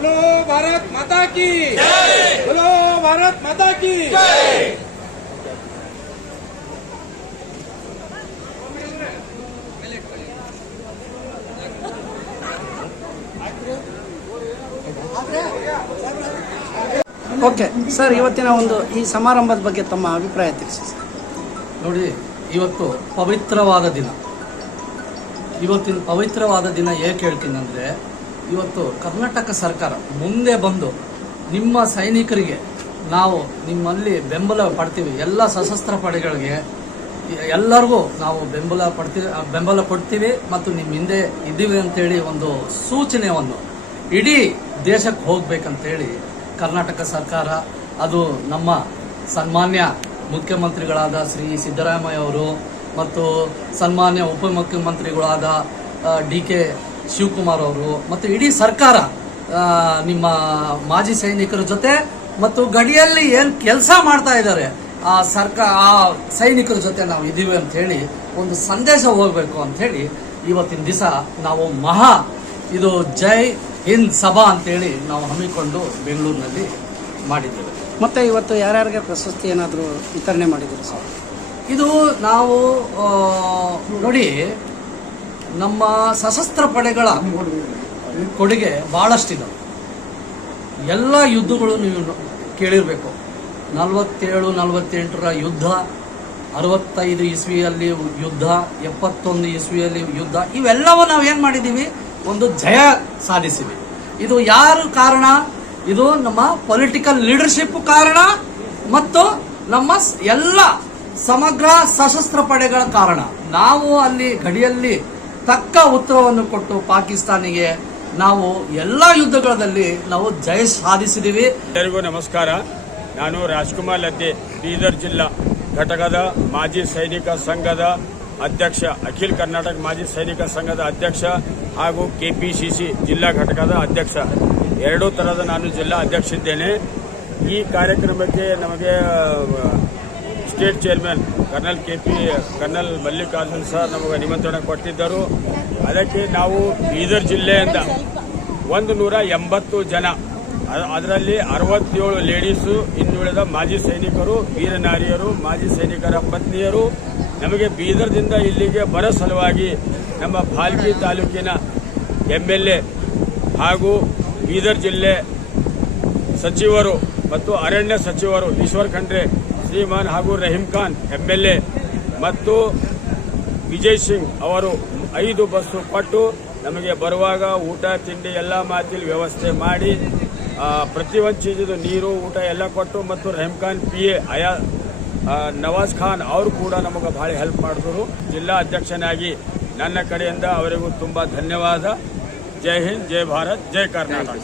बोलो भारत माता की बोलो भारत माता की ಓಕೆ ಸರ್ ಇವತ್ತಿನ ಒಂದು ಈ ಸಮಾರಂಭದ ಬಗ್ಗೆ ತಮ್ಮ ಅಭಿಪ್ರಾಯ ತಿಳಿಸಿ ಸರ್ ನೋಡಿ ಇವತ್ತು ಪವಿತ್ರವಾದ ದಿನ ಇವತ್ತಿನ ಪವಿತ್ರವಾದ ದಿನ ಏಕೆ ಹೇಳ್ತೀನಿ ಅಂದರೆ ಇವತ್ತು ಕರ್ನಾಟಕ ಸರ್ಕಾರ ಮುಂದೆ ಬಂದು ನಿಮ್ಮ ಸೈನಿಕರಿಗೆ ನಾವು ನಿಮ್ಮಲ್ಲಿ ಬೆಂಬಲ ಪಡ್ತೀವಿ. ಎಲ್ಲ ಸಶಸ್ತ್ರ ಪಡೆಗಳಿಗೆ ಎಲ್ಲರಿಗೂ ನಾವು ಬೆಂಬಲ ಪಡ್ತೀವಿ, ಬೆಂಬಲ ಕೊಡ್ತೀವಿ ಮತ್ತು ನಿಮ್ಮ ಹಿಂದೆ ಇದ್ದೀವಿ ಅಂತೇಳಿ ಒಂದು ಸೂಚನೆಯನ್ನು ಇಡೀ ದೇಶಕ್ಕೆ ಹೋಗ್ಬೇಕಂತೇಳಿ ಕರ್ನಾಟಕ ಸರ್ಕಾರ, ಅದು ನಮ್ಮ ಸನ್ಮಾನ್ಯ ಮುಖ್ಯಮಂತ್ರಿಗಳಾದ ಶ್ರೀ ಸಿದ್ದರಾಮಯ್ಯ ಅವರು ಮತ್ತು ಸನ್ಮಾನ್ಯ ಉಪಮುಖ್ಯಮಂತ್ರಿಗಳಾದ ಡಿ ಕೆ ಶಿವಕುಮಾರ್ ಅವರು ಮತ್ತು ಇಡೀ ಸರ್ಕಾರ ನಿಮ್ಮ ಮಾಜಿ ಸೈನಿಕರ ಜೊತೆ ಮತ್ತು ಗಡಿಯಲ್ಲಿ ಏನು ಕೆಲಸ ಮಾಡ್ತಾ ಇದ್ದಾರೆ ಆ ಸರ್ಕಾರ ಆ ಸೈನಿಕರ ಜೊತೆ ನಾವು ಇದ್ದೀವಿ ಅಂತ ಹೇಳಿ ಒಂದು ಸಂದೇಶ ಹೋಗಬೇಕು ಅಂತ ಹೇಳಿ ಇವತ್ತಿನ ದಿವಸ ನಾವು ಮಹಾ ಇದು ಜೈ ಹಿಂದ್ ಸಭಾ ಅಂತೇಳಿ ನಾವು ಹಮ್ಮಿಕೊಂಡು ಬೆಂಗಳೂರಿನಲ್ಲಿ ಮಾಡಿದ್ದೇವೆ. ಮತ್ತೆ ಇವತ್ತು ಯಾರ್ಯಾರಿಗೆ ಪ್ರಶಸ್ತಿ ಏನಾದರೂ ವಿತರಣೆ ಮಾಡಿದ್ರು ಸರ್? ಇದು ನಾವು ನೋಡಿ ನಮ್ಮ ಸಶಸ್ತ್ರ ಪಡೆಗಳ ಕೊಡುಗೆ ಬಹಳಷ್ಟಿದೆ. ಎಲ್ಲ ಯುದ್ಧಗಳು ನೀವು ಕೇಳಿರಬೇಕು. ನಲವತ್ತೇಳು, ನಲವತ್ತೆಂಟರ ಯುದ್ಧ, ಅರವತ್ತೈದು ಇಸ್ವಿಯಲ್ಲಿ ಯುದ್ಧ, ಎಪ್ಪತ್ತೊಂದು ಇಸ್ವಿಯಲ್ಲಿ ಯುದ್ಧ, ಇವೆಲ್ಲವೂ ನಾವು ಏನು ಮಾಡಿದ್ದೀವಿ? ಒಂದು ಜಯ ಸಾಧಿಸಿವಿ ಇದು ಯಾರು ಕಾರಣ? ಇದು ನಮ್ಮ ಪೊಲಿಟಿಕಲ್ ಲೀಡರ್ಶಿಪ್ ಕಾರಣ ಮತ್ತು ನಮ್ಮ ಎಲ್ಲ ಸಮಗ್ರ ಸಶಸ್ತ್ರ ಪಡೆಗಳ ಕಾರಣ. ನಾವು ಅಲ್ಲಿ ಗಡಿಯಲ್ಲಿ ತಕ್ಕ ಉತ್ತರವನ್ನು ಕೊಟ್ಟು ಪಾಕಿಸ್ತಾನಿಗೆ ನಾವು ಎಲ್ಲ ಯುದ್ಧಗಳಲ್ಲಿ ನಾವು ಜಯ ಸಾಧಿಸಿದೀವಿ. ಎಲ್ಲರಿಗೂ ನಮಸ್ಕಾರ. ನಾನು ರಾಜ್ಕುಮಾರ್ ಲದ್ದೆ, ಬೀದರ್ ಜಿಲ್ಲಾ ಘಟಕದ ಮಾಜಿ ಸೈನಿಕ ಸಂಘದ ಅಧ್ಯಕ್ಷ, ಅಖಿಲ ಕರ್ನಾಟಕ ಮಾಜಿ ಸೈನಿಕ ಸಂಘದ ಅಧ್ಯಕ್ಷ ಹಾಗೂ ಕೆಪಿಸಿಸಿ ಜಿಲ್ಲಾ ಘಟಕದ ಅಧ್ಯಕ್ಷ. ಎರಡೂ ತರಹದ ನಾನು ಜಿಲ್ಲಾ ಅಧ್ಯಕ್ಷ ಇದ್ದೇನೆ. ಈ ಕಾರ್ಯಕ್ರಮಕ್ಕೆ ನಮಗೆ state chairman colonel K P, colonel Mallikarjun sir ನಮಗೆ ನಿಮಂತ್ರಣ ಕೊಟ್ಟಿದ್ದರು. ಅದಕ್ಕೆ ನಾವು ಬೀದರ್ ಜಿಲ್ಲೆಯಿಂದ ಒಂದು ನೂರ ಎಂಬತ್ತು ಜನ ಅದರಲ್ಲಿ ಅರವತ್ತೇಳು ಲೇಡೀಸು ಇನ್ನುಳಿದ ಮಾಜಿ ಸೈನಿಕರು, ವೀರನಾರಿಯರು, ಮಾಜಿ ಸೈನಿಕರ ಪತ್ನಿಯರು. ನಮಗೆ ಬೀದರ್ದಿಂದ ಇಲ್ಲಿಗೆ ಬರೋ ಸಲುವಾಗಿ ನಮ್ಮ ಭಾಲ್ಕಿ ತಾಲೂಕಿನ ಎಂ ಎಲ್ ಎ ಹಾಗೂ ಬೀದರ್ ಜಿಲ್ಲೆ ಸಚಿವರು ಮತ್ತು ಅರಣ್ಯ ಸಚಿವರು ಈಶ್ವರ್ ಖಂಡ್ರೆ ಶ್ರೀಮಾನ್ ಹಾಗೂ Rahim Khan M L A ಮತ್ತು ವಿಜಯ್ ಸಿಂಗ್ ಅವರು ಐದು ಬಸ್ಸು ಕೊಟ್ಟು ನಮಗೆ ಬರುವಾಗ ಊಟ, ತಿಂಡಿ ಎಲ್ಲ ಮಾತಿಲ್ ವ್ಯವಸ್ಥೆ ಮಾಡಿ ಪ್ರತಿಯೊಂದು ಚೀಜದು ನೀರು, ಊಟ ಎಲ್ಲ ಕೊಟ್ಟು ಮತ್ತು ರಹೀಂ ಖಾನ್, ಪಿ ಎ ಅಯಾ ನವಾಜ್ ಖಾನ್ ಅವರು ಕೂಡ ನಮಗೆ ಭಾಳ ಹೆಲ್ಪ್ ಮಾಡಿದ್ರು. ಜಿಲ್ಲಾ ಅಧ್ಯಕ್ಷನಾಗಿ ನನ್ನ ಕಡೆಯಿಂದ ಅವರಿಗೂ ತುಂಬ ಧನ್ಯವಾದ. ಜೈ ಹಿಂದ್, ಜೈ ಭಾರತ್, ಜೈ ಕರ್ನಾಟಕ.